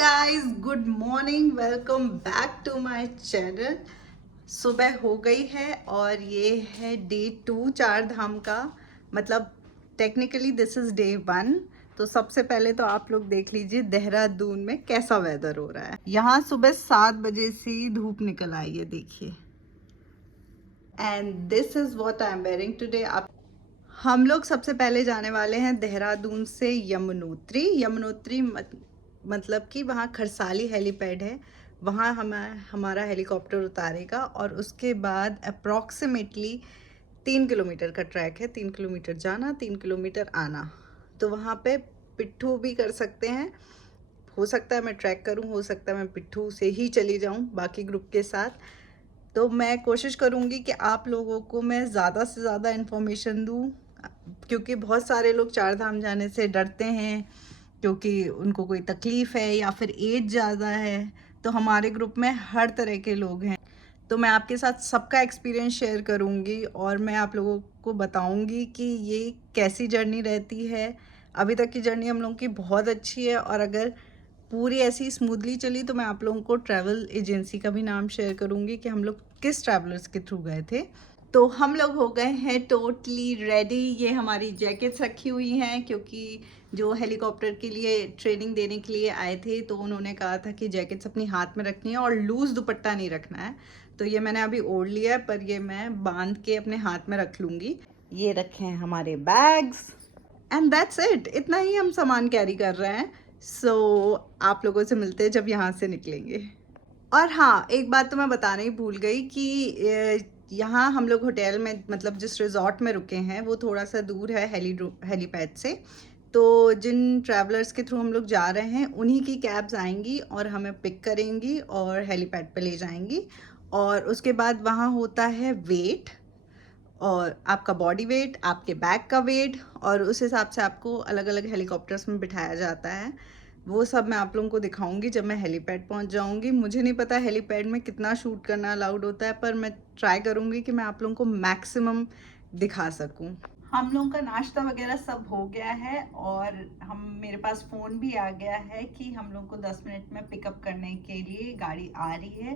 Guys, good morning, welcome back to my channel. सुबह हो गई है और ये है डे 2 चार धाम का। मतलब टेक्निकली दिस इज डे 1। तो सबसे पहले तो आप लोग देख लीजिए देहरादून में कैसा वेदर हो रहा है। यहाँ सुबह 7 बजे से धूप निकल आई है, देखिए। And this is what I am wearing today. हम लोग सबसे पहले जाने वाले हैं देहरादून से यमुनोत्री। यमुनोत्री मतलब कि वहाँ खरसाली हेलीपैड है, वहाँ हमारा हेलीकॉप्टर उतारेगा और उसके बाद अप्रॉक्सीमेटली 3 किलोमीटर का ट्रैक है। 3 किलोमीटर जाना, 3 किलोमीटर आना। तो वहाँ पे पिट्ठू भी कर सकते हैं। हो सकता है मैं ट्रैक करूँ, हो सकता है मैं पिट्ठू से ही चली जाऊँ बाकी ग्रुप के साथ। तो मैं कोशिश करूँगी कि आप लोगों को मैं ज़्यादा से ज़्यादा इन्फॉर्मेशन दूँ, क्योंकि बहुत सारे लोग चार धाम जाने से डरते हैं क्योंकि उनको कोई तकलीफ़ है या फिर एज ज़्यादा है। तो हमारे ग्रुप में हर तरह के लोग हैं, तो मैं आपके साथ सबका एक्सपीरियंस शेयर करूँगी और मैं आप लोगों को बताऊँगी कि ये कैसी जर्नी रहती है। अभी तक की जर्नी हम लोगों की बहुत अच्छी है और अगर पूरी ऐसी स्मूथली चली तो मैं आप लोगों को ट्रैवल एजेंसी का भी नाम शेयर करूँगी कि हम लोग किस ट्रैवलर्स के थ्रू गए थे। तो हम लोग हो गए हैं टोटली रेडी। ये हमारी जैकेट्स रखी हुई हैं क्योंकि जो हेलीकॉप्टर के लिए ट्रेनिंग देने के लिए आए थे तो उन्होंने कहा था कि जैकेट्स अपनी हाथ में रखनी है और लूज़ दुपट्टा नहीं रखना है। तो ये मैंने अभी ओढ़ लिया है, पर ये मैं बांध के अपने हाथ में रख लूँगी। ये रखे हैं हमारे बैग्स एंड दैट्स इट। इतना ही हम सामान कैरी कर रहे हैं। सो आप लोगों से मिलते हैं जब यहाँ से निकलेंगे। और हाँ, एक बात तो मैं बताना ही भूल गई कि यहाँ हम लोग होटल में, मतलब जिस रिजॉर्ट में रुके हैं वो थोड़ा सा दूर है हेलीपैड से। तो जिन ट्रैवलर्स के थ्रू हम लोग जा रहे हैं उन्हीं की कैब्स आएंगी और हमें पिक करेंगी और हेलीपैड पे ले जाएंगी। और उसके बाद वहाँ होता है वेट, और आपका बॉडी वेट, आपके बैग का वेट, और उस हिसाब से आपको अलग अलग हेलीकॉप्टर्स में बिठाया जाता है। वो सब मैं आप लोगों को दिखाऊंगी जब मैं हेलीपैड पहुंच जाऊंगी। मुझे नहीं पता हेलीपैड में कितना शूट करना अलाउड होता है, पर मैं ट्राई करूंगी कि मैं आप लोगों को मैक्सिमम दिखा सकूं। हम लोगों का नाश्ता वगैरह सब हो गया है और मेरे पास फ़ोन भी आ गया है कि हम लोग को 10 मिनट में पिकअप करने के लिए गाड़ी आ रही है।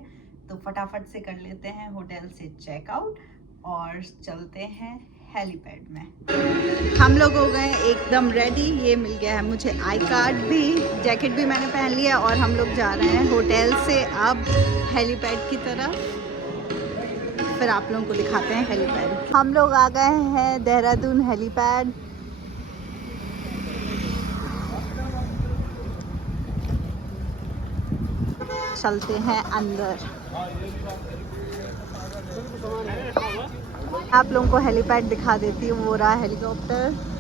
तो फटाफट से कर लेते हैं होटल से चेकआउट और चलते हैं हेलीपैड में। हम लोग हो गए एकदम रेडी। ये मिल गया है मुझे आई कार्ड भी, जैकेट भी मैंने पहन लिया और हम लोग जा रहे हैं होटल से अब हेलीपैड की तरफ। फिर आप लोगों को दिखाते हैं हेलीपैड। हम लोग आ गए हैं देहरादून हेलीपैड। चलते हैं अंदर। आप लोगों को हेलीपैड दिखा देती हूँ, वो रहा हेलीकॉप्टर।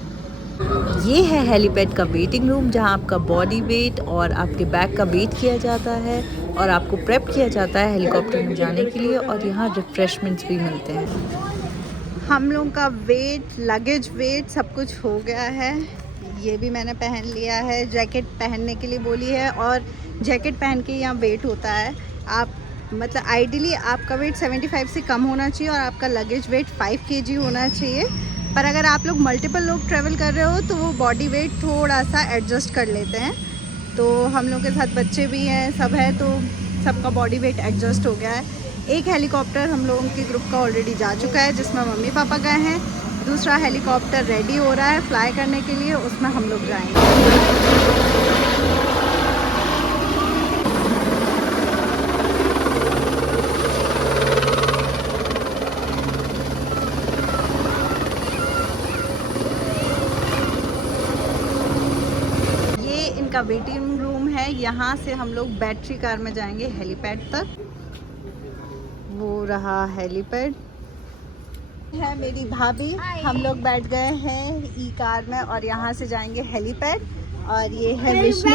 ये है हेलीपैड का वेटिंग रूम जहाँ आपका बॉडी वेट और आपके बैग का वेट किया जाता है और आपको प्रेप किया जाता है हेलीकॉप्टर में जाने के लिए, और यहाँ रिफ्रेशमेंट्स भी मिलते हैं। हम लोगों का वेट, लगेज वेट सब कुछ हो गया है। ये भी मैंने पहन लिया है, जैकेट पहनने के लिए बोली है और जैकेट पहन के यहाँ वेट होता है। आप मतलब आइडियली आपका वेट 75 से कम होना चाहिए और आपका लगेज वेट 5 kg होना चाहिए। पर अगर आप लोग मल्टीपल लोग ट्रैवल कर रहे हो तो वो बॉडी वेट थोड़ा सा एडजस्ट कर लेते हैं। तो हम लोग के साथ बच्चे भी हैं, सब है, तो सबका बॉडी वेट एडजस्ट हो गया है। एक हेलीकॉप्टर हम लोगों के ग्रुप का ऑलरेडी जा चुका है जिसमें मम्मी पापा गए हैं। दूसरा हेलीकॉप्टर रेडी हो रहा है फ्लाई करने के लिए, उसमें हम लोग जाएंगे। का वेटिंग रूम है, यहाँ से हम लोग बैटरी कार में जाएंगे हेलीपैड तक। वो रहा हेलीपैड है। मेरी भाभी, हम लोग बैठ गए हैं ई कार में और यहाँ से जाएंगे हेलीपैड। और ये है विष्णु।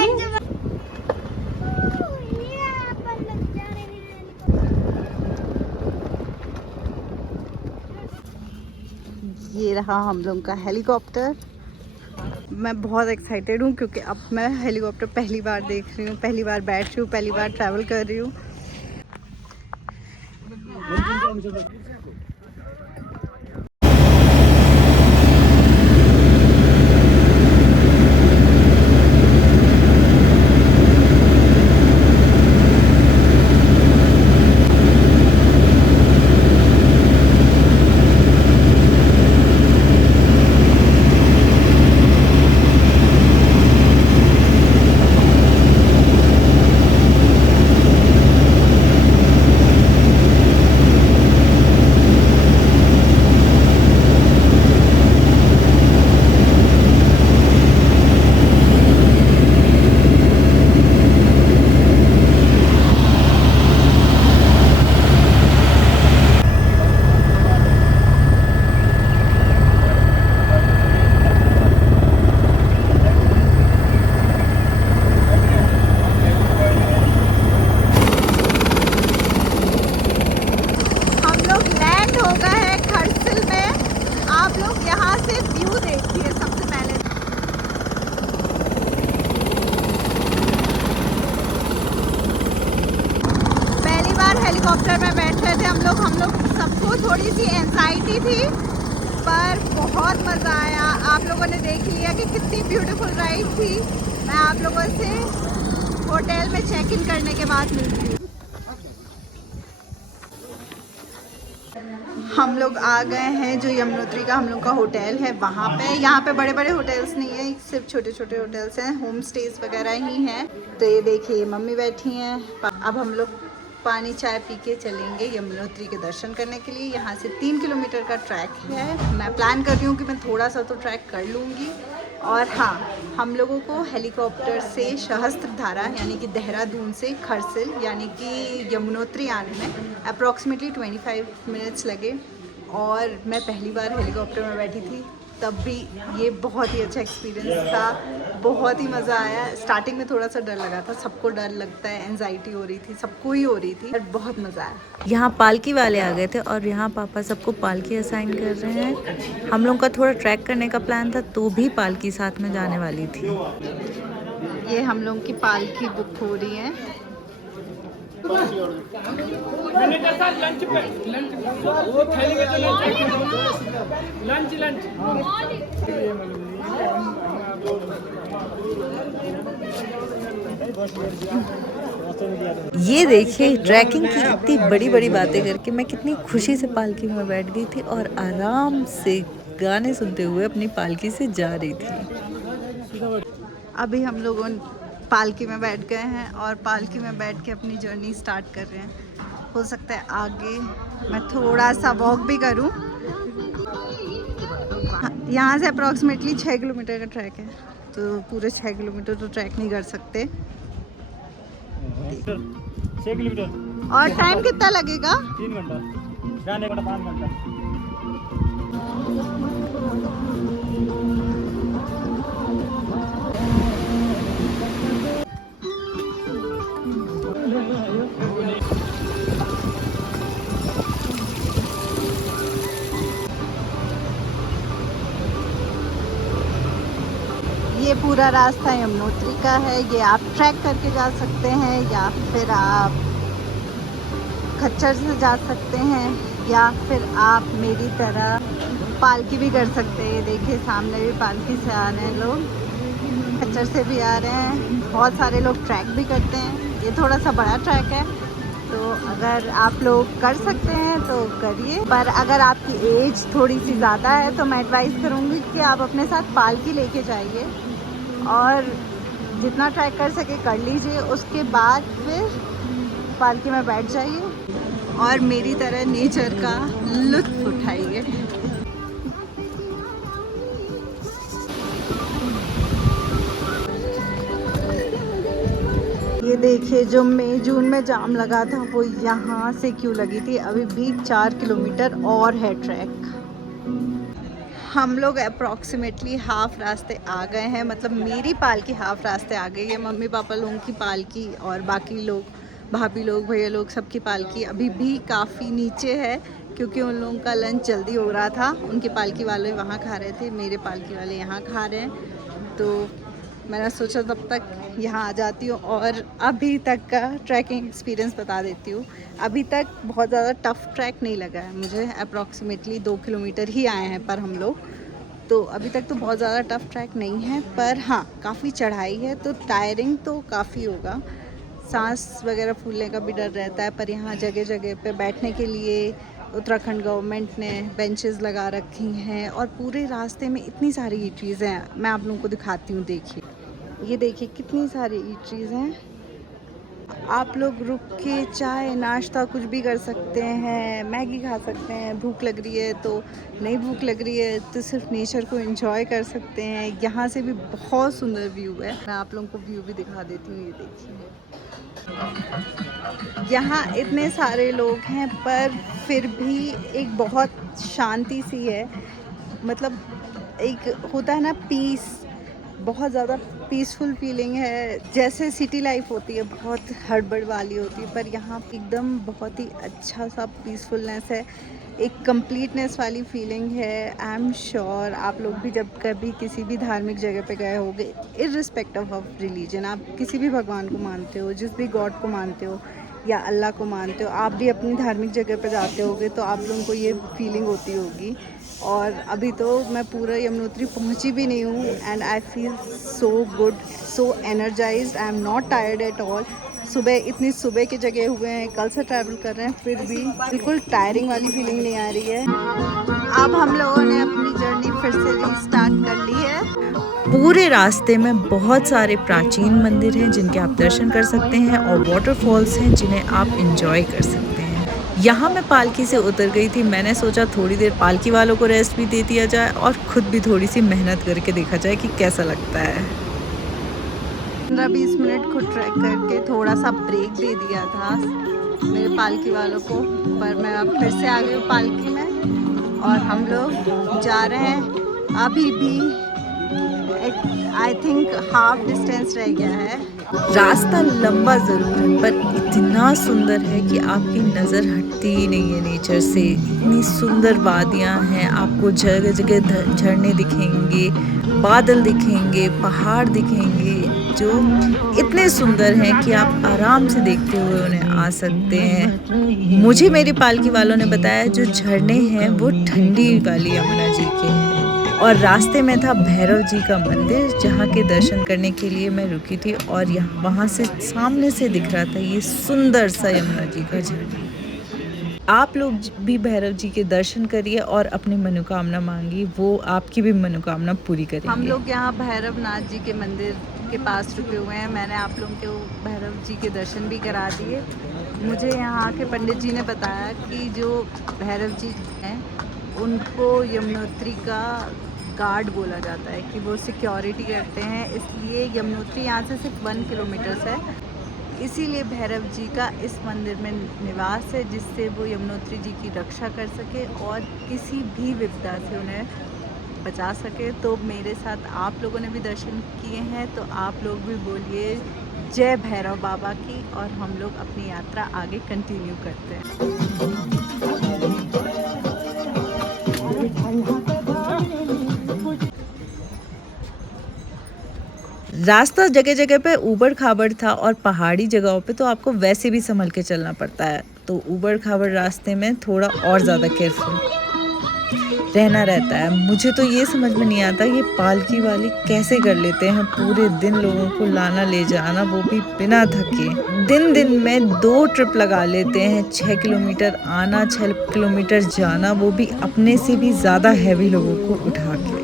ये रहा हम लोग का हेलीकॉप्टर। मैं बहुत एक्साइटेड हूँ क्योंकि अब मैं हेलीकॉप्टर पहली बार देख रही हूँ, पहली बार बैठ रही हूँ, पहली बार ट्रैवल कर रही हूँ। हेलीकॉप्टर में बैठ रहे थे हम लोग सबको थोड़ी सी एंजाइटी थी, पर बहुत मज़ा आया। आप लोगों ने देख लिया कि कितनी ब्यूटीफुल राइड थी। मैं आप लोगों से होटल में चेक इन करने के बाद मिलती हूँ। हम लोग आ गए हैं जो यमुनोत्री का हम लोग का होटल है वहाँ पे। यहाँ पे बड़े बड़े होटल्स नहीं है, सिर्फ छोटे छोटे होटल्स हैं, होम स्टेज वगैरह ही हैं। तो ये देखिए मम्मी बैठी हैं। अब हम लोग पानी चाय पी के चलेंगे यमुनोत्री के दर्शन करने के लिए। यहाँ से 3 किलोमीटर का ट्रैक है। मैं प्लान कर रही हूँ कि मैं थोड़ा सा तो ट्रैक कर लूँगी। और हाँ, हम लोगों को हेलीकॉप्टर से सहस्त्रधारा यानी कि देहरादून से खरसिल यानी कि यमुनोत्री आने में अप्रॉक्सीमेटली 25 मिनट्स लगे। और मैं पहली बार हेलीकॉप्टर में बैठी थी, तब भी ये बहुत ही अच्छा एक्सपीरियंस था, बहुत ही मज़ा आया। स्टार्टिंग में थोड़ा सा डर लगा था, सबको डर लगता है, एंजाइटी हो रही थी, सबको ही हो रही थी, पर बहुत मज़ा आया। यहाँ पालकी वाले आ गए थे और यहाँ पापा सबको पालकी असाइन कर रहे हैं। हम लोग का थोड़ा ट्रैक करने का प्लान था, तो भी पालकी साथ में जाने वाली थी। ये हम लोग की पालकी बुक हो रही है। ये देखिए ट्रैकिंग की इतनी बड़ी बड़ी बातें करके मैं कितनी खुशी से पालकी में बैठ गई थी और आराम से गाने सुनते हुए अपनी पालकी से जा रही थी। अभी हम लोगों पालकी में बैठ गए हैं और पालकी में बैठ के अपनी जर्नी स्टार्ट कर रहे हैं। हो सकता है आगे मैं थोड़ा सा वॉक भी करूं। यहाँ से अप्रॉक्सीमेटली 6 किलोमीटर का ट्रैक है, तो पूरे 6 किलोमीटर तो ट्रैक नहीं कर सकते। 6 किलोमीटर। और टाइम कितना लगेगा? 3 घंटा, जाने का 5 घंटा। ये पूरा रास्ता यमुनोत्री का है। ये आप ट्रैक करके जा सकते हैं या फिर आप खच्चर से जा सकते हैं या फिर आप मेरी तरह पालकी भी कर सकते हैं। ये देखिए सामने भी पालकी से आ रहे हैं लोग, खच्चर से भी आ रहे हैं। बहुत सारे लोग ट्रैक भी करते हैं। ये थोड़ा सा बड़ा ट्रैक है, तो अगर आप लोग कर सकते हैं तो करिए। पर अगर आपकी एज थोड़ी सी ज़्यादा है तो मैं एडवाइस करूँगी कि आप अपने साथ पालकी लेके जाइए और जितना ट्रैक कर सके कर लीजिए। उसके बाद फिर पालकी में बैठ जाइए और मेरी तरह नेचर का लुत्फ उठाइए। ये देखिए जो मई जून में जाम लगा था वो यहाँ से क्यों लगी थी। अभी भी 4 किलोमीटर और है ट्रैक। हम लोग अप्रॉक्सीमेटली हाफ रास्ते आ गए हैं, मतलब मेरी पालकी हाफ रास्ते आ गई है। मम्मी पापा लोगों की पालकी और बाकी लोग, भाभी लोग, भैया लोग, सबकी पालकी अभी भी काफ़ी नीचे है, क्योंकि उन लोगों का लंच जल्दी हो रहा था। उनकी पालकी वाले वहाँ खा रहे थे, मेरे पालकी वाले यहाँ खा रहे हैं। तो मैंने सोचा तब तक यहाँ आ जाती हूँ और अभी तक का ट्रैकिंग एक्सपीरियंस बता देती हूँ। अभी तक बहुत ज़्यादा टफ़ ट्रैक नहीं लगा है मुझे। अप्रॉक्सीमेटली 2 किलोमीटर ही आए हैं पर हम लोग, तो अभी तक तो बहुत ज़्यादा टफ़ ट्रैक नहीं है। पर हाँ, काफ़ी चढ़ाई है तो टायरिंग तो काफ़ी होगा, सांस वगैरह फूलने का भी डर रहता है। पर यहाँ जगह जगह पे बैठने के लिए उत्तराखंड गवर्नमेंट ने बेंचेस लगा रखी हैं और पूरे रास्ते में इतनी सारी ईटरीज़ हैं। मैं आप लोगों को दिखाती हूँ, देखिए ये देखिए कितनी सारी ईटरीज़ हैं। आप लोग रुक के चाय नाश्ता कुछ भी कर सकते हैं, मैगी खा सकते हैं। भूख लग रही है तो, नहीं भूख लग रही है तो सिर्फ नेचर को एंजॉय कर सकते हैं। यहाँ से भी बहुत सुंदर व्यू है। मैं आप लोगों को व्यू भी दिखा देती हूँ। ये देखिए यहाँ इतने सारे लोग हैं पर फिर भी एक बहुत शांति सी है। मतलब एक होता है ना पीस, बहुत ज़्यादा पीसफुल फीलिंग है। जैसे सिटी लाइफ होती है बहुत हड़बड़ वाली होती है, पर यहाँ एकदम बहुत ही अच्छा सा पीसफुलनेस है, एक कंप्लीटनेस वाली फीलिंग है। आई एम श्योर आप लोग भी जब कभी किसी भी धार्मिक जगह पे गए होंगे, इर्रिस्पेक्टिव ऑफ रिलीजन, आप किसी भी भगवान को मानते हो, जिस भी गॉड को मानते हो, या अल्लाह को मानते हो, आप भी अपनी धार्मिक जगह पर जाते होगे तो आप लोगों को ये फीलिंग होती होगी। और अभी तो मैं पूरा यमुनोत्री पहुंची भी नहीं हूँ and I feel so good, so energised, I am not tired at all. सुबह इतनी सुबह की जगह हुए हैं, कल से ट्रैवल कर रहे हैं, फिर भी बिल्कुल टायरिंग वाली फीलिंग नहीं आ रही है। अब हम लोगों ने अपनी जर्नी फिर से रीस्टार्ट कर ली है। पूरे रास्ते में बहुत सारे प्राचीन मंदिर हैं जिनके आप दर्शन कर सकते हैं और वाटरफॉल्स हैं जिन्हें आप इंजॉय कर सकते हैं। यहाँ मैं पालकी से उतर गई थी, मैंने सोचा थोड़ी देर पालकी वालों को रेस्ट भी दे दिया जाए और खुद भी थोड़ी सी मेहनत करके देखा जाए कि कैसा लगता है। 15-20 मिनट खुद ट्रैक करके थोड़ा सा ब्रेक दे दिया था मेरे पालकी वालों को, पर मैं अब फिर से आ गई हूँ पालकी में और हम लोग जा रहे हैं। अभी भी आई थिंक हाफ डिस्टेंस रह गया है। रास्ता लंबा ज़रूर है पर इतना सुंदर है कि आपकी नज़र हटती ही नहीं है नेचर से। इतनी सुंदर वादियाँ हैं, आपको जगह जगह झरने दिखेंगे, बादल दिखेंगे, पहाड़ दिखेंगे जो इतने सुंदर हैं कि आप आराम से देखते हुए उन्हें आ सकते हैं। मुझे मेरी पालकी वालों ने बताया जो झरने हैं वो ठंडी वाली यमुना जी के हैं। और रास्ते में था भैरव जी का मंदिर जहाँ के दर्शन करने के लिए मैं रुकी थी और यहाँ वहाँ से सामने से दिख रहा था ये सुंदर सा यमुना जी का झरना। आप लोग भी भैरव जी के दर्शन करिए और अपनी मनोकामना मांगिए, वो आपकी भी मनोकामना पूरी करेंगे। हम लोग यहाँ भैरव नाथ जी के मंदिर के पास रुके हुए हैं। मैंने आप लोगों को भैरव जी के दर्शन भी करा दिए। मुझे यहाँ के पंडित जी ने बताया कि जो भैरव जी हैं उनको यमुनोत्री का गार्ड बोला जाता है, कि वो सिक्योरिटी करते हैं, इसलिए यमुनोत्री यहाँ से सिर्फ 1 किलोमीटर है। इसीलिए भैरव जी का इस मंदिर में निवास है जिससे वो यमुनोत्री जी की रक्षा कर सके और किसी भी विपदा से उन्हें बचा सके। तो मेरे साथ आप लोगों ने भी दर्शन किए हैं तो आप लोग भी बोलिए जय भैरव बाबा की, और हम लोग अपनी यात्रा आगे कंटिन्यू करते हैं। रास्ता जगह जगह पे ऊबड़ खाबड़ था और पहाड़ी जगहों पे तो आपको वैसे भी संभल के चलना पड़ता है, तो ऊबड़ खाबड़ रास्ते में थोड़ा और ज़्यादा केयरफुल रहना रहता है। मुझे तो ये समझ में नहीं आता ये पालकी वाले कैसे कर लेते हैं पूरे दिन लोगों को लाना ले जाना, वो भी बिना थके। दिन में 2 ट्रिप लगा लेते हैं, 6 किलोमीटर आना, 6 किलोमीटर जाना, वो भी अपने से भी ज़्यादा हैवी लोगों को उठा के।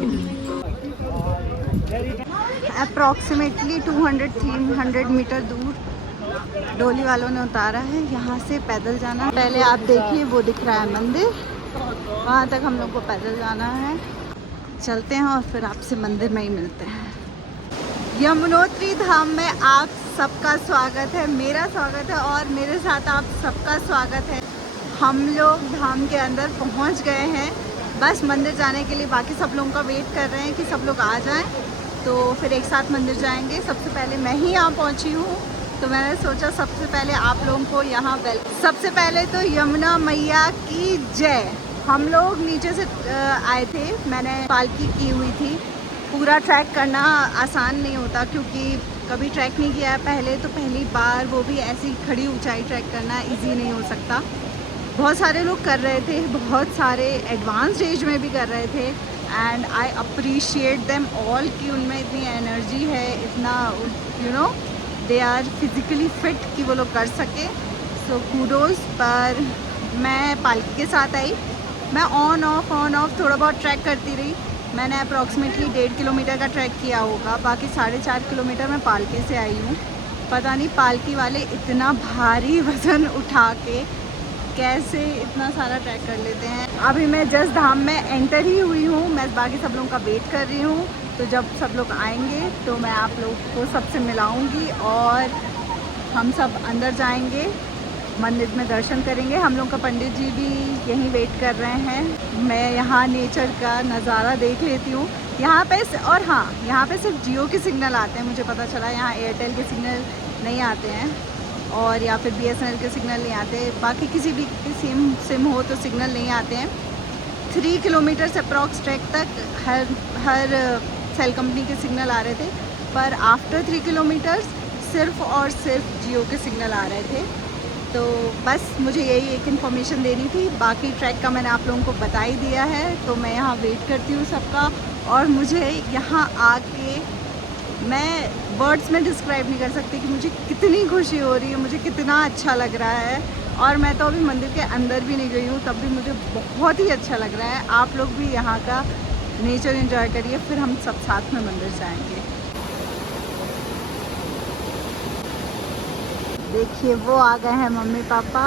अप्रॉक्सीमेटली 200-300 मीटर दूर डोली वालों ने उतारा है। यहाँ से पैदल जाना, पहले आप देखिए वो दिख रहा है मंदिर, वहाँ तक हम लोग को पैदल जाना है। चलते हैं और फिर आपसे मंदिर में ही मिलते हैं। यमुनोत्री धाम में आप सबका स्वागत है, मेरा स्वागत है और मेरे साथ आप सबका स्वागत है। हम लोग धाम के अंदर पहुँच गए हैं, बस मंदिर जाने के लिए बाकी सब लोगों का वेट कर रहे हैं कि सब लोग आ जाएं तो फिर एक साथ मंदिर जाएंगे। सबसे पहले मैं ही यहाँ पहुँची हूँ तो मैंने सोचा सबसे पहले आप लोगों को यहाँ सबसे पहले तो यमुना मैया की जय। हम लोग नीचे से आए थे, मैंने पालकी की हुई थी। पूरा ट्रैक करना आसान नहीं होता क्योंकि कभी ट्रैक नहीं किया है पहले, तो पहली बार वो भी ऐसी खड़ी ऊंचाई ट्रैक करना इजी नहीं हो सकता। बहुत सारे लोग कर रहे थे, बहुत सारे एडवांस एज में भी कर रहे थे and I appreciate them all कि उनमें इतनी एनर्जी है, इतना you know they are physically fit कि वो लोग कर सके। So kudos. पर मैं पालकी के साथ आई, मैं ऑन ऑफ थोड़ा बहुत ट्रैक करती रही। मैंने अप्रॉक्सीमेटली 1.5 किलोमीटर का ट्रैक किया होगा, बाकी 4.5 किलोमीटर मैं पालकी से आई हूँ। पता नहीं पालकी वाले इतना भारी वज़न उठा के कैसे इतना सारा ट्रैक कर लेते हैं। अभी मैं जस्ट धाम में एंटर ही हुई हूँ, मैं बाकी सब लोगों का वेट कर रही हूँ। तो जब सब लोग आएंगे तो मैं आप लोगों को सबसे मिलाऊंगी और हम सब अंदर जाएंगे, मंदिर में दर्शन करेंगे। हम लोग का पंडित जी भी यहीं वेट कर रहे हैं। मैं यहाँ नेचर का नज़ारा देख लेती हूँ यहाँ पे। और हाँ, यहाँ पे सिर्फ जियो के सिग्नल आते हैं, मुझे पता चला। यहाँ एयरटेल के सिग्नल नहीं आते हैं और या फिर BSNL के सिग्नल नहीं आते। बाकी किसी भी सिम हो तो सिग्नल नहीं आते हैं। 3 किलोमीटर से अप्रॉक्स ट्रैक तक हर सेल कंपनी के सिग्नल आ रहे थे, पर आफ्टर 3 किलोमीटर्स सिर्फ और सिर्फ जियो के सिग्नल आ रहे थे। तो बस मुझे यही एक इन्फॉर्मेशन देनी थी। बाकी ट्रैक का मैंने आप लोगों को बता ही दिया है, तो मैं यहाँ वेट करती हूँ सबका। और मुझे यहाँ आके मैं वर्ड्स में डिस्क्राइब नहीं कर सकती कि मुझे कितनी खुशी हो रही है, मुझे कितना अच्छा लग रहा है। और मैं तो अभी मंदिर के अंदर भी नहीं गई हूँ, तब भी मुझे बहुत ही अच्छा लग रहा है। आप लोग भी यहाँ का नेचर एंजॉय करिए, फिर हम सब साथ में मंदिर जाएंगे। देखिए वो आ गए हैं मम्मी पापा,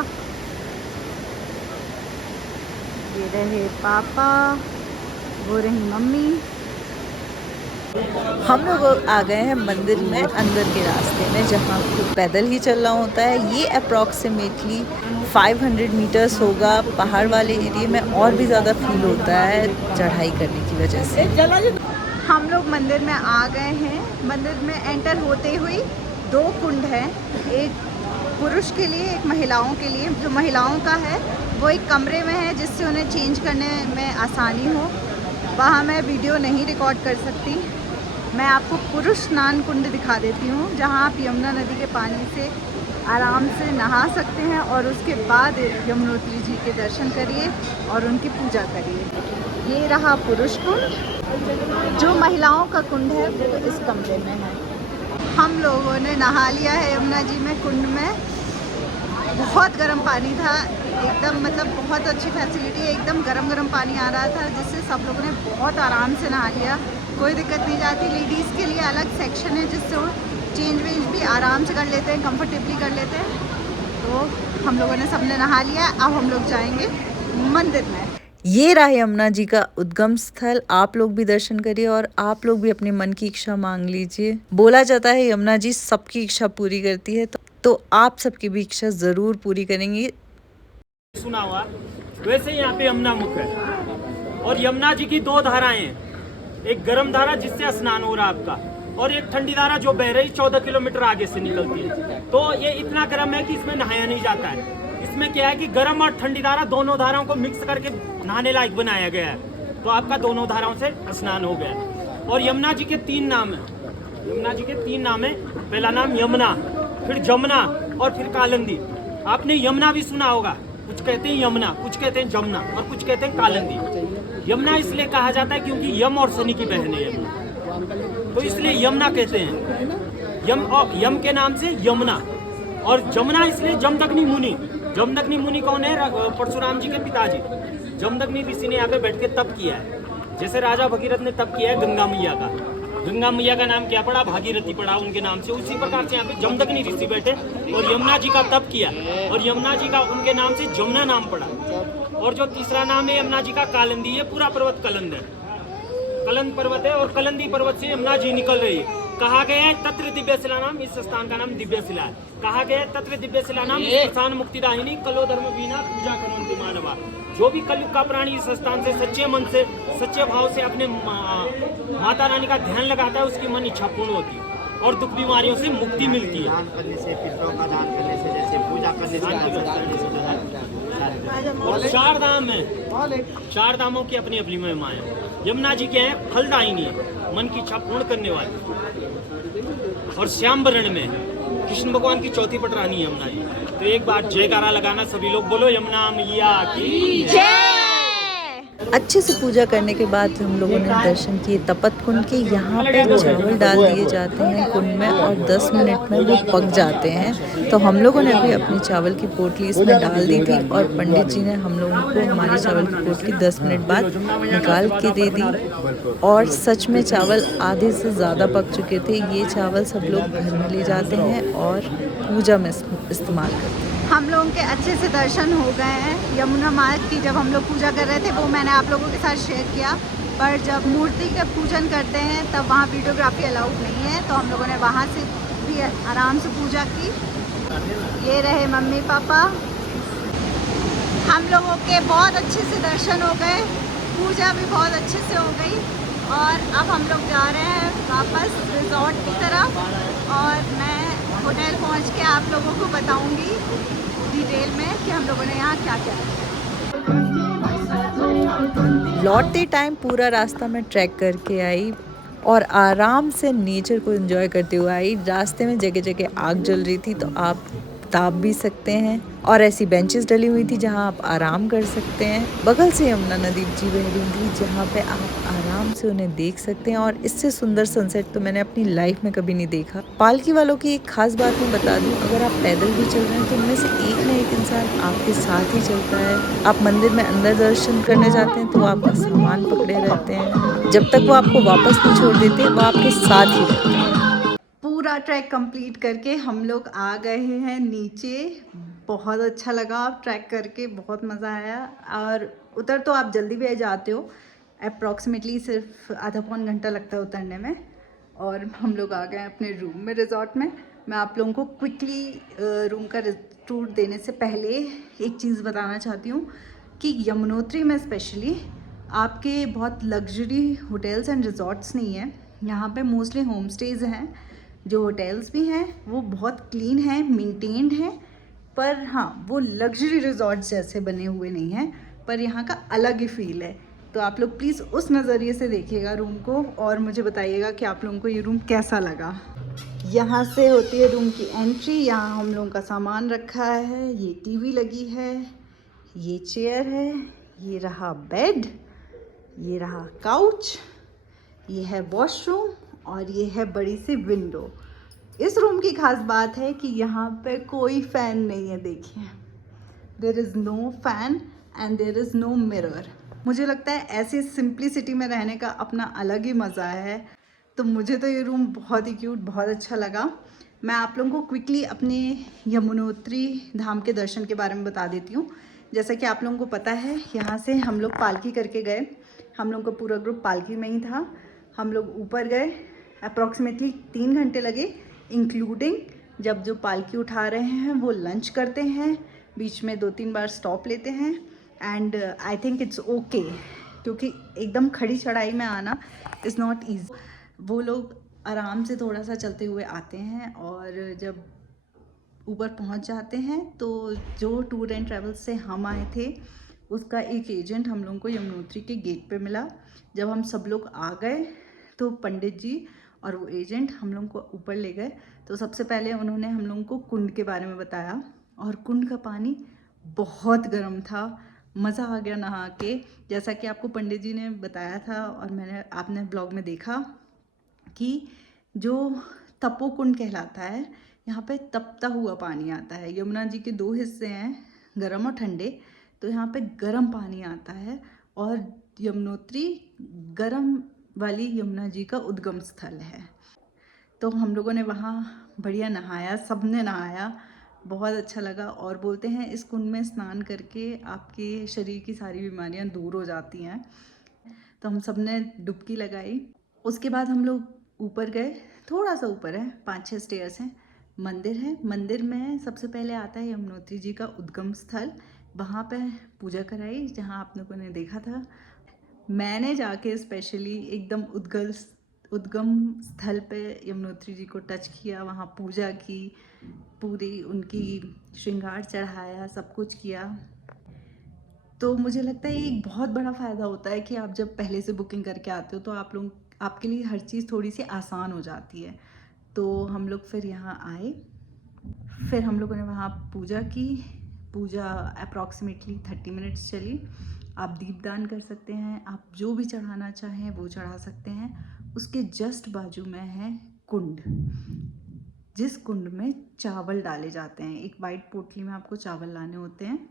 ये रहे पापा, वो रही मम्मी। हम लोग आ गए हैं मंदिर में अंदर के रास्ते में, जहाँ पैदल ही चलना होता है। ये अप्रॉक्सीमेटली 500 मीटर्स होगा। पहाड़ वाले एरिया में और भी ज़्यादा फील होता है चढ़ाई करने की वजह से। हम लोग मंदिर में आ गए हैं। मंदिर में एंटर होते हुए 2 कुंड हैं, एक पुरुष के लिए, एक महिलाओं के लिए। जो महिलाओं का है वो एक कमरे में है, जिससे उन्हें चेंज करने में आसानी हो। वहाँ मैं वीडियो नहीं रिकॉर्ड कर सकती। मैं आपको पुरुष स्नान कुंड दिखा देती हूँ, जहाँ आप यमुना नदी के पानी से आराम से नहा सकते हैं और उसके बाद यमुनोत्री जी के दर्शन करिए और उनकी पूजा करिए। ये रहा पुरुष कुंड। जो महिलाओं का कुंड है वो इस कमरे में है। हम लोगों ने नहा लिया है यमुना जी में, कुंड में। बहुत गर्म पानी था एकदम, मतलब बहुत अच्छी फैसिलिटी है। एकदम गरम पानी आ रहा था, जिससे सब लोगों ने बहुत आराम से नहा लिया, कोई दिक्कत नहीं जाती। लेडीज़ के लिए अलग सेक्शन है, जिससे वो चेंज वेंज भी आराम से कर लेते हैं, कंफर्टेबली कर लेते हैं। तो हम लोगों ने सबने नहा लिया। अब हम लोग जाएंगे मंदिर में। ये रहा यमुना जी का उद्गम स्थल। आप लोग भी दर्शन करिए और आप लोग भी अपने मन की इच्छा मांग लीजिए। बोला जाता है यमुना जी सबकी इच्छा पूरी करती है, तो आप सबकी भी इच्छा जरूर पूरी करेंगी। सुना हुआ वैसे यहाँ पे यमुना मुख है और यमुना जी की 2 धाराएं हैं। एक गर्म धारा जिससे स्नान हो रहा है आपका, और एक ठंडी धारा जो बह रही 14 किलोमीटर आगे से निकलती है। तो ये इतना गर्म है कि इसमें नहाया नहीं जाता है। इसमें क्या है कि गर्म और ठंडी धारा दोनों धाराओं को मिक्स करके नहाने लायक बनाया गया है। तो आपका दोनों धाराओं से स्नान हो गया। और यमुना जी के 3 नाम है। यमुना जी के 3 नाम है। पहला नाम यमुना, फिर जमुना और फिर कालिंदी। आपने यमुना भी सुना होगा, कुछ कहते हैं यमुना, कुछ कहते हैं जमुना और कुछ कहते हैं कालिंदी। यमुना इसलिए कहा जाता है क्योंकि यम और शनि की बहन है यमुना, तो इसलिए यमुना कहते हैं। यम के नाम से यमुना। और जमुना इसलिए जमदग्नि मुनि। जमदग्नि मुनि कौन है? परशुराम जी के पिताजी। जमदग्नि ऋषि ने यहाँ पे बैठ के तप किया है, जैसे राजा भगीरथ ने तप किया है गंगा मैया का। गंगा मैया का नाम क्या पड़ा? भागीरथी पड़ा उनके नाम से। उसी प्रकार से यहाँ पे जमदग्नि ऋषि बैठे और यमुना जी का तप किया, और यमुना जी का उनके नाम से जमुना नाम पड़ा। और जो तीसरा नाम है यमुना जी का कालिंदी। ये पूरा पर्वत कलंद है, कलंद पर्वत है, और कलंदी पर्वत से यमुना जी निकल रही है। कहा गया है तत्र दिव्य शिला नाम, इस स्थान का नाम दिव्य शिला है। कहा गया है तत्र दिव्य शिला नाम, इस स्थान मुक्तिदायिनी कलो धर्म वीना पूजा करोन्ति मानवा। जो भी कलयुग का प्राणी इस स्थान से सच्चे मन से, सच्चे भाव से अपने माता रानी का ध्यान लगाता है, उसकी मन इच्छा पूर्ण होती है और दुख बीमारियों से मुक्ति मिलती है। दान करने से, पितरों का दान करने से, जैसे पूजा करने से। 4 धाम है, 4 धामों की अपनी अपनी महिमा है। यमुना जी क्या है? फलदायिनी है, मन की इच्छा पूर्ण करने वाली। और श्याम वर्ण में कृष्ण भगवान की 4थी पट रानी यमुना जी। तो एक बार जयकारा लगाना सभी लोग, बोलो यमुना मैया की जय। अच्छे से पूजा करने के बाद हम लोगों ने दर्शन किए तपत कुंड के। यहाँ पे चावल डाल दिए जाते हैं कुंड में और 10 मिनट में वो पक जाते हैं। तो हम लोगों ने भी अपनी चावल की पोटली इसमें डाल दी थी और पंडित जी ने हम लोगों को हमारी चावल की पोटली 10 मिनट बाद निकाल के दे दी। और सच में चावल आधे से ज़्यादा पक चुके थे। ये चावल सब लोग घर में ले जाते हैं और पूजा में इस्तेमाल करते हैं। हम लोगों के अच्छे से दर्शन हो गए हैं। यमुना मार्ग की जब हम लोग पूजा कर रहे थे वो मैंने आप लोगों के साथ शेयर किया, पर जब मूर्ति का पूजन करते हैं तब वहाँ वीडियोग्राफी अलाउड नहीं है, तो हम लोगों ने वहाँ से भी आराम से पूजा की। ये रहे मम्मी पापा। हम लोगों के बहुत अच्छे से दर्शन हो गए, पूजा भी बहुत अच्छे से हो गई। और अब हम लोग जा रहे हैं वापस रिजॉर्ट की तरफ, और मैं होटल पहुंच के आप लोगों को बताऊंगी डिटेल में कि हम लोगों ने यहाँ क्या क्या किया। लौटते टाइम पूरा रास्ता में ट्रैक करके आई और आराम से नेचर को एंजॉय करते हुए आई। रास्ते में जगह जगह आग जल रही थी, तो आप ताप भी सकते हैं। और ऐसी बेंचेस डली हुई थी जहाँ आप आराम कर सकते हैं। बगल से यमुना नदी जी बह रही थी जहाँ पे आप आराम से उन्हें देख सकते हैं। और इससे सुंदर सनसेट तो मैंने अपनी लाइफ में कभी नहीं देखा। पालकी वालों की एक खास बात मैं बता दूं, अगर आप पैदल भी चल रहे हैं तो उनमें से एक ना एक इंसान आपके साथ ही चलता है। आप मंदिर में अंदर दर्शन करने जाते हैं तो वो आपका सामान पकड़े रहते हैं। जब तक वो आपको वापस नहीं छोड़ देते, वो आपके साथ ही रहते हैं। पूरा ट्रैक कंप्लीट करके हम लोग आ गए हैं नीचे। बहुत अच्छा लगा ट्रैक करके, बहुत मज़ा आया। और उतर तो आप जल्दी भी आ जाते हो, अप्रॉक्सीमेटली सिर्फ आधा पौन घंटा लगता है उतरने में। और हम लोग आ गए अपने रूम में रिजॉर्ट में। मैं आप लोगों को क्विकली रूम का टूर देने से पहले एक चीज़ बताना चाहती हूँ कि यमुनोत्री में स्पेशली आपके बहुत लग्जरी होटल्स एंड रिजॉर्ट्स नहीं हैं। यहाँ पे मोस्टली होम स्टेज हैं। जो होटल्स भी हैं वो बहुत क्लीन हैं, मेंटेन्ड हैं, पर हाँ वो लग्जरी रिजॉर्ट्स जैसे बने हुए नहीं हैं। पर यहाँ का अलग ही फील है। तो आप लोग प्लीज़ उस नज़रिए से देखिएगा रूम को और मुझे बताइएगा कि आप लोगों को ये रूम कैसा लगा। यहाँ से होती है रूम की एंट्री। यहाँ हम लोगों का सामान रखा है, ये टीवी लगी है, ये चेयर है, ये रहा बेड, ये रहा काउच, ये है वॉशरूम और ये है बड़ी सी विंडो। इस रूम की खास बात है कि यहाँ पे कोई फ़ैन नहीं है। देखिए, there is no fan and there is no mirror. मुझे लगता है ऐसी सिंप्लिसिटी में रहने का अपना अलग ही मज़ा है। तो मुझे तो ये रूम बहुत ही क्यूट, बहुत अच्छा लगा। मैं आप लोगों को क्विकली अपने यमुनोत्री धाम के दर्शन के बारे में बता देती हूँ। जैसा कि आप लोगों को पता है, यहाँ से हम लोग पालकी करके गए। हम लोगों का पूरा ग्रुप पालकी में ही था। हम लोग ऊपर गए, अप्रॉक्सीमेटली 3 घंटे लगे, इंक्लूडिंग जब जो पालकी उठा रहे हैं वो लंच करते हैं, बीच में 2-3 बार स्टॉप लेते हैं। And I think it's okay, क्योंकि एकदम खड़ी चढ़ाई में आना इज़ नॉट ईजी। वो लोग आराम से थोड़ा सा चलते हुए आते हैं और जब ऊपर पहुंच जाते हैं तो जो टूर एंड ट्रैवल से हम आए थे उसका एक एजेंट हम लोगों को यमुनोत्री के गेट पे मिला। जब हम सब लोग आ गए तो पंडित जी और वो एजेंट हम लोगों को ऊपर ले गए। तो सबसे पहले उन्होंने हम लोगों को कुंड के बारे में बताया और कुंड का पानी बहुत गर्म था। मज़ा आ गया नहा के, जैसा कि आपको पंडित जी ने बताया था और आपने ब्लॉग में देखा कि जो तपो कुंड कहलाता है, यहाँ पे तपता हुआ पानी आता है। यमुना जी के 2 हिस्से हैं, गर्म और ठंडे। तो यहाँ पे गर्म पानी आता है और यमुनोत्री गर्म वाली यमुना जी का उद्गम स्थल है। तो हम लोगों ने वहाँ बढ़िया नहाया, सब ने नहाया, बहुत अच्छा लगा। और बोलते हैं इस कुंड में स्नान करके आपके शरीर की सारी बीमारियाँ दूर हो जाती हैं। तो हम सब ने डुबकी लगाई। उसके बाद हम लोग ऊपर गए, थोड़ा सा ऊपर है, 5-6 स्टेयर्स हैं। मंदिर है, मंदिर में सबसे पहले आता है यमुनोत्री जी का उद्गम स्थल। वहाँ पे पूजा कराई जहाँ आप लोगों ने देखा था। मैंने जाके स्पेशली एकदम उद्गम स्थल पे यमुनोत्री जी को टच किया, वहाँ पूजा की, पूरी उनकी श्रृंगार चढ़ाया, सब कुछ किया। तो मुझे लगता है ये एक बहुत बड़ा फ़ायदा होता है कि आप जब पहले से बुकिंग करके आते हो तो आपके लिए हर चीज़ थोड़ी सी आसान हो जाती है। तो हम लोग फिर यहाँ आए, फिर हम लोगों ने वहाँ पूजा की। पूजा अप्रॉक्सीमेटली 30 मिनट्स चली। आप दीपदान कर सकते हैं, आप जो भी चढ़ाना चाहें वो चढ़ा सकते हैं। उसके जस्ट बाजू में है कुंड, जिस कुंड में चावल डाले जाते हैं। एक वाइट पोटली में आपको चावल लाने होते हैं,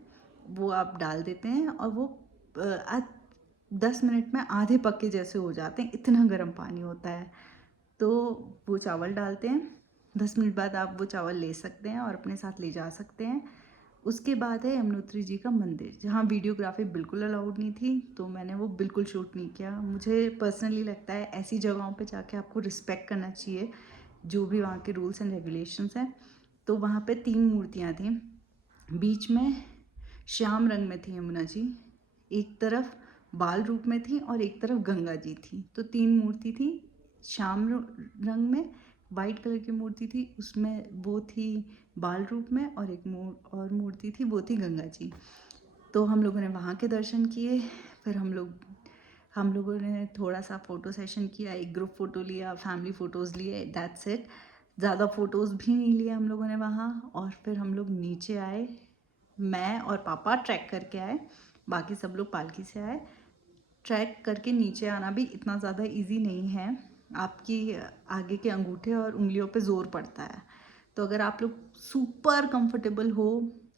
वो आप डाल देते हैं और वो 10 मिनट में आधे पक्के जैसे हो जाते हैं, इतना गर्म पानी होता है। तो वो चावल डालते हैं, 10 मिनट बाद आप वो चावल ले सकते हैं और अपने साथ ले जा सकते हैं। उसके बाद है यमुनोत्री जी का मंदिर, जहाँ वीडियोग्राफी बिल्कुल अलाउड नहीं थी, तो मैंने वो बिल्कुल शूट नहीं किया। मुझे पर्सनली लगता है ऐसी जगहों पे जाके आपको रिस्पेक्ट करना चाहिए जो भी वहाँ के रूल्स एंड रेगुलेशंस हैं। तो वहाँ पे 3 मूर्तियाँ थीं, बीच में श्याम रंग में थी यमुना जी, एक तरफ बाल रूप में थी और एक तरफ गंगा जी थी। तो 3 मूर्ति थी। श्याम रंग में वाइट कलर की मूर्ति थी, उसमें वो थी बाल रूप में, और एक और मूर्ति थी, वो थी गंगा जी। तो हम लोगों ने वहाँ के दर्शन किए। फिर हम लोगों ने थोड़ा सा फ़ोटो सेशन किया, एक ग्रुप फ़ोटो लिया, फैमिली फ़ोटोज़ लिए, दैट्स इट। ज़्यादा फ़ोटोज़ भी नहीं लिए हम लोगों ने वहाँ। और फिर हम लोग नीचे आए, मैं और पापा ट्रैक करके आए, बाकी सब लोग पालकी से आए। ट्रैक करके नीचे आना भी इतना ज़्यादा इजी नहीं है, आपकी आगे के अंगूठे और उंगलियों पे ज़ोर पड़ता है। तो अगर आप लोग सुपर कंफर्टेबल हो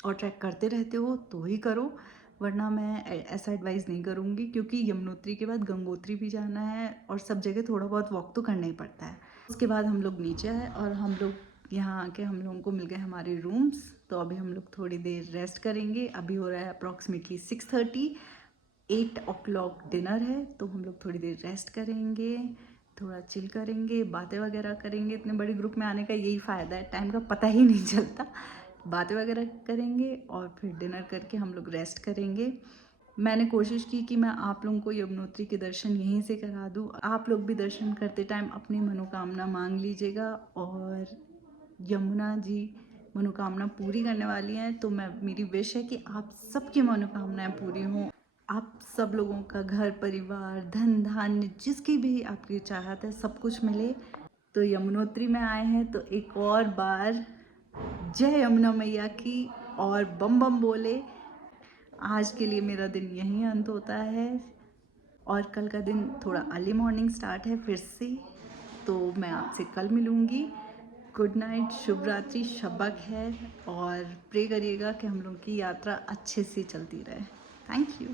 और ट्रैक करते रहते हो तो ही करो, वरना मैं ऐसा एडवाइस नहीं करूँगी, क्योंकि यमुनोत्री के बाद गंगोत्री भी जाना है और सब जगह थोड़ा बहुत वॉक तो करना ही पड़ता है। उसके बाद हम लोग नीचे आए और हम लोग यहाँ आके हम लोगों को मिल गए हमारे रूम्स। तो अभी हम लोग थोड़ी देर रेस्ट करेंगे। अभी हो रहा है अप्रॉक्सीमेटली 6:30, 8 o'clock डिनर है, तो हम लोग थोड़ी देर रेस्ट करेंगे, थोड़ा चिल करेंगे, बातें वगैरह करेंगे। इतने बड़े ग्रुप में आने का यही फ़ायदा है, टाइम का पता ही नहीं चलता। बातें वगैरह करेंगे और फिर डिनर करके हम लोग रेस्ट करेंगे। मैंने कोशिश की कि मैं आप लोगों को यमुनोत्री के दर्शन यहीं से करा दूँ। आप लोग भी दर्शन करते टाइम अपनी मनोकामना मांग लीजिएगा, और यमुना जी मनोकामना पूरी करने वाली हैं। तो मेरी विश है कि आप सबकी मनोकामनाएं पूरी हों, आप सब लोगों का घर परिवार धन धान्य जिसकी भी आपकी चाहत है सब कुछ मिले। तो यमुनोत्री में आए हैं तो एक और बार जय यमुना मैया की, और बम बम बोले। आज के लिए मेरा दिन यहीं अंत होता है, और कल का दिन थोड़ा अर्ली मॉर्निंग स्टार्ट है फिर से। तो मैं आपसे कल मिलूँगी। गुड नाइट, शुभ रात्रि, शब खैर, और प्रे करिएगा कि हम लोग की यात्रा अच्छे से चलती रहे। Thank you.